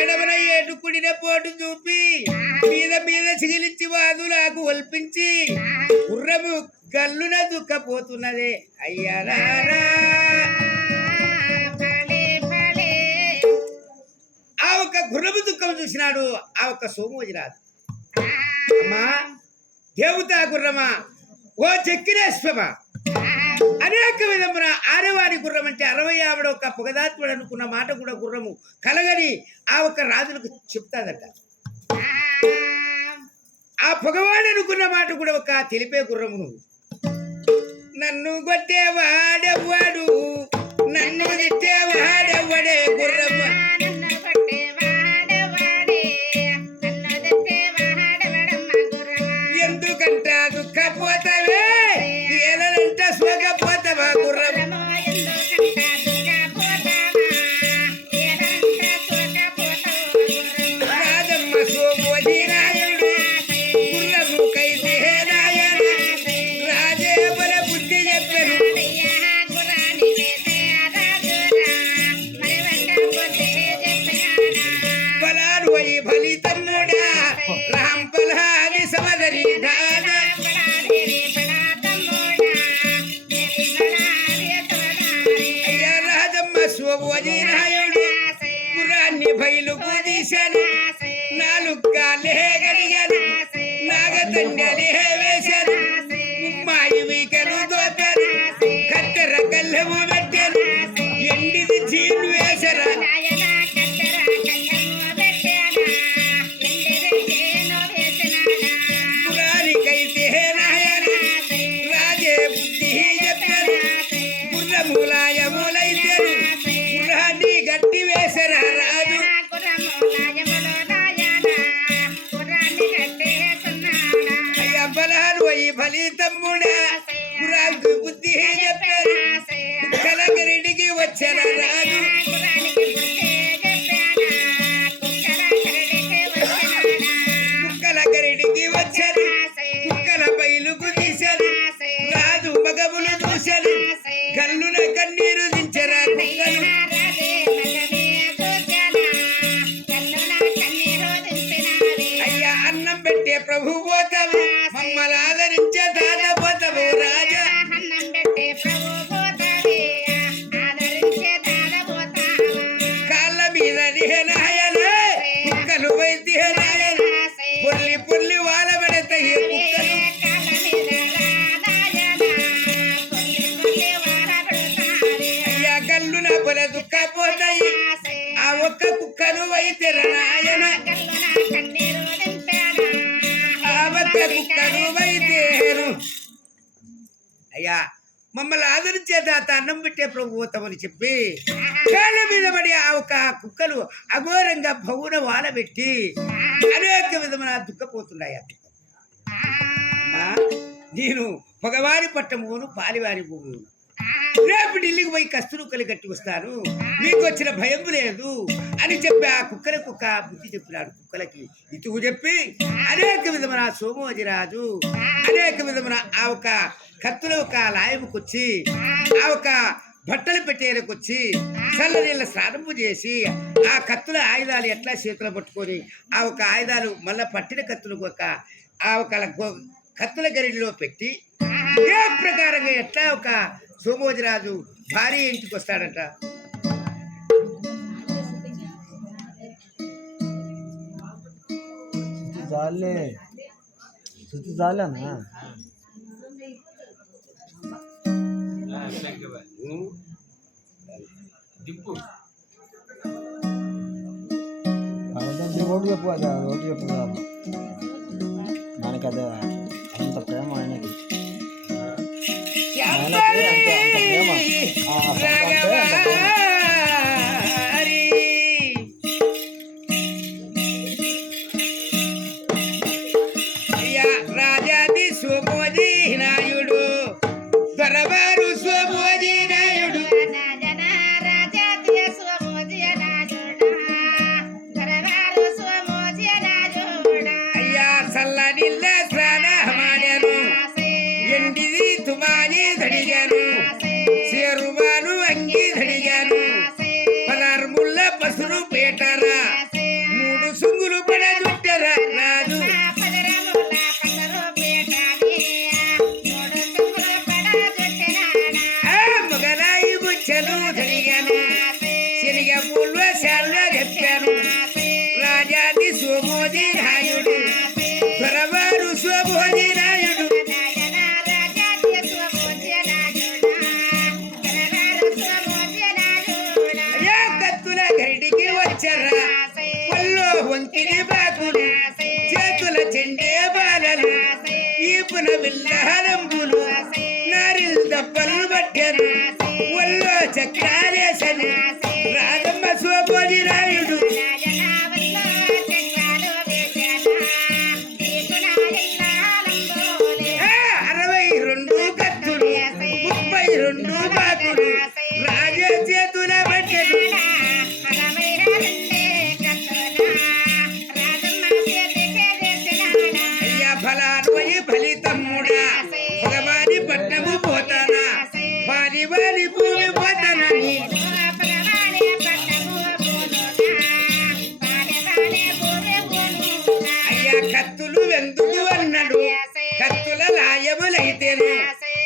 ఎడమన ఏటుకుడిన పోటు చూపి మీద మీద చిగిలించి వాదులకు ఒల్పించి గుర్రము గల్లున దుఃఖపోతున్నదే అయ్యారారా. ఆ ఒక్క గుర్రము దుఃఖం చూసినాడు ఆ ఒక్క సోమోజీరాజు. అమ్మా దేవతా గుర్రమా, ఓ చెక్కినేశ్వమా, అనేక విధమున ఆడవారి గుర్రం అంటే 60 ఒక పొగదాత్ముడు అనుకున్న మాట కూడా గుర్రము కలగని ఆ ఒక్క రాజులకు చెప్తాదట. ఆ పొగవాడు అనుకున్న మాట కూడా ఒక తెలిపే గుర్రము. నన్ను కొట్టేవాడెవ్వడు, నన్ను తిట్టేవాడెవ్వడే గుర్రము, ఎందుకంట దుఃఖపోతావే ఏలంట సోగపోతావా గుర్రము, రాజమ్మ సోమోజీ నాయుడు గుర్రము కైతే నాయన రాజే బల బుద్ధి చెప్పాను. బలాలు అయి ఫలితమ్ముడా రామ్ బలాది సమదరి రాజా. అయ్యా రాజమ్మ సోమోజీ నాయుడు గుర్రాన్ని బయలుకు తీశాను, 4 కాళ్ళే గడిగాను, నాగతండలే వేశాను, ముమ్మాయి వీకలు దోపాను, కత్తెర కళ్ళము పెట్టాను, ఎండిది చీలు వేసరా. పురానికైతే నాయన రాజే బుద్ధి చెప్పాను, గుర్రములాయములైతేను గుర్రాన్ని గట్టి వేసరా రాజు. అయ్యా బలాలు అయ్యి ఫలితమ్ముడా గుర్రానికి బుద్ధి చెప్పారు, కలగరెడ్డికి వచ్చార రాజు. కుక్కలగరెడ్డికి వచ్చారు, కుక్కల బయలుకు తీశారు, రాజు మగములు చూశారు, కళ్ళున కన్నీరు దించరా కుక్కలు. అయ్యా అన్నం పెట్టే ప్రభు పోతావు, మమ్మల్ని ఆదరించే దాన పోతావు రాజా. కాళ్ళ మీద నాయన కుక్కలు వైద్య నాయన పుల్లి పుల్లి వాళ్ళ పెడతాయి కుక్కలు. అయ్యా కళ్ళున పొల దుఃఖపోతాయి ఆ ఒక్క కుక్కను వైద్యర నాయన, ఆ ఒక్క కుక్కను వైద్యరు. అయ్యా మమ్మల్ని ఆదరించే దాత అన్నం పెట్టే ప్రభు పోతామని చెప్పి కాళ్ళ మీద పడి ఆ ఒక కుక్కలు అఘోరంగా భవున వాలబెట్టి అనేక విధమైన దుఃఖపోతున్నాయి. అమ్మా నేను మగవారి పట్టమును పాలివారి భూమి, రేపు ఢిల్లీకి పోయి కస్తూరుకలు కట్టి వస్తాను, మీకు వచ్చిన భయం లేదు అని చెప్పి ఆ కుక్కలకు ఒక బుద్ధి చెప్పినాడు. కుక్కలకి ఇతుగు చెప్పి అనేక విధమైన సోమోజీరాజు అనేక విధమైన ఆ ఒక కత్తుల ఒక లాయముకొచ్చి ఆ ఒక బట్టలు పెట్టేకొచ్చి చల్ల నీళ్ళ స్నానము చేసి ఆ కత్తుల ఆయుధాలు ఎట్లా చేతులు పట్టుకొని ఆ ఒక ఆయుధాలు మళ్ళా పట్టిన కత్తులు ఒక ఆ ఒక కత్తుల గరిడిలో పెట్టి ఏ ప్రకారంగా ఎట్లా ఒక సోమోజీరాజు భార్య ఇంటికి వస్తాడంట. మనకి అదే అంత ప్రేమ ఆయనకి. రాజాది సోమోజీ నాయుడు దొరబారు సోమోజీ నాయుడు అయ్యా చల్లనిల్ల స్నాన మాడాను, ఎండిది తుమాని ధడిగాను, చేరువాను అంగి ధడిగాను, 16 ముళ్ళ పసురు పేటరా ఒంటిని బాకులు చేతుల చెండే బాలలు ఈపున విల్లహరంబులు నారిల్ దప్పలు పట్టెను ఒళ్ళో చక్రాలేసను రాజమ్మ శోభోజి రాయుడు ఆ, 62 కత్తులు 32 బాకులు రాజే చేతుల పట్టెను అయ్యా ఫలాన్వయి ఫలితమ్ముడా భగవాని పట్టము పోతానా వారి వారి భూమి పోతానని అయ్యా కత్తులు ఎందుకు అన్నాడు కత్తుల లాయములైతేను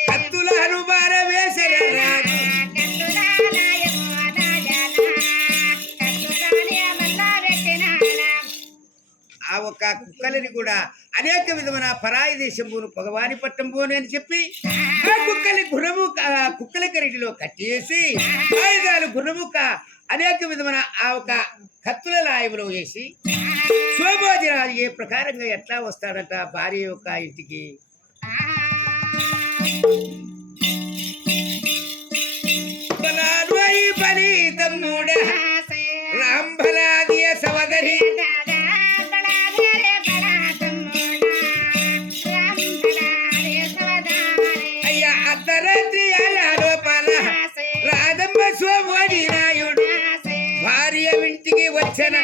కత్తుల అనుబార వేసర రాజు ఆ ఒక్క కుక్కలని కూడా అనేక విధమైన పరాయి దేశం పోను భగవాని పట్టం పోను అని చెప్పి ఆ కుక్కలి గుర్రము కుక్కల కరిటిలో కట్టేసి ఆయుధాలు గుర్రముక్క అనేక విధమైన ఆ ఒక కత్తుల లాయములో వేసి శోభోజరాజు ఏ ప్రకారంగా ఎట్లా వస్తాడట భార్య యొక్క ఇంటికి బలాన్వయి ఫలితమ్ముడ రాంబలాదియ సవదరి అయ్యా అర్ధరాత్రి అలా లోపల రాధమ్మ శోభోజి నాయుడు భార్య ఇంటికి వచ్చిన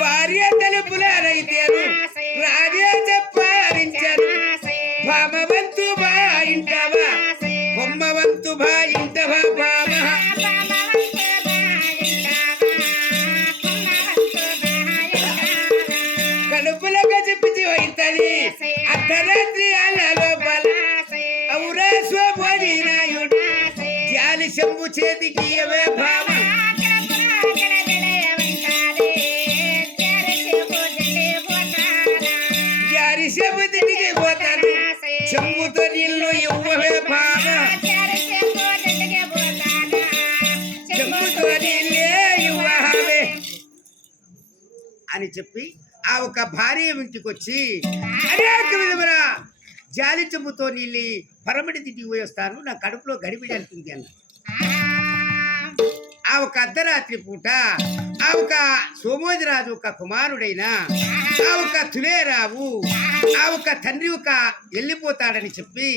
భార్య తలుపులైతేను రాజే చెప్పారించాను భామవంతు బా ఇంటవా బొమ్మవంతు బా ఇంటవా భామ కడుపుల గజిపిచి వైతది అర్ధరాత్రి అల్ల లోపల ఔరా శోభోజి నాయుడు జాలి శంభు చేతికి ఇవ్వే భామ జారి శంభు తిరిగి పోతాను చెంబుతో నీళ్ళు ఇవ్వవే భామ చెంబుతో నీళ్ళే ఇవ్వవే అని చెప్పి ఆ ఒక భార్య ఇంటికి వచ్చి అనేక విధమైన జాలి చెంబుతో నీళ్ళు పరమటి తింటికి పోయి వస్తాను నా కడుపులో గడిబిడి అనిపింది అన్న ఆ ఒక అర్ధరాత్రి పూట ఆ ఒక సోమోజరాజు ఒక కుమారుడైన ఆ ఒక తులేరావు ఆ ఒక తండ్రి ఒక వెళ్ళిపోతాడని చెప్పి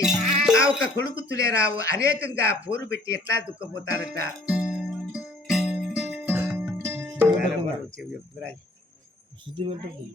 ఆ ఒక కొడుకు తులేరావు అనేకంగా పోరు పెట్టి ఎట్లా దుఃఖపోతారట చెప్తురా శుద్ధి పెట్టదు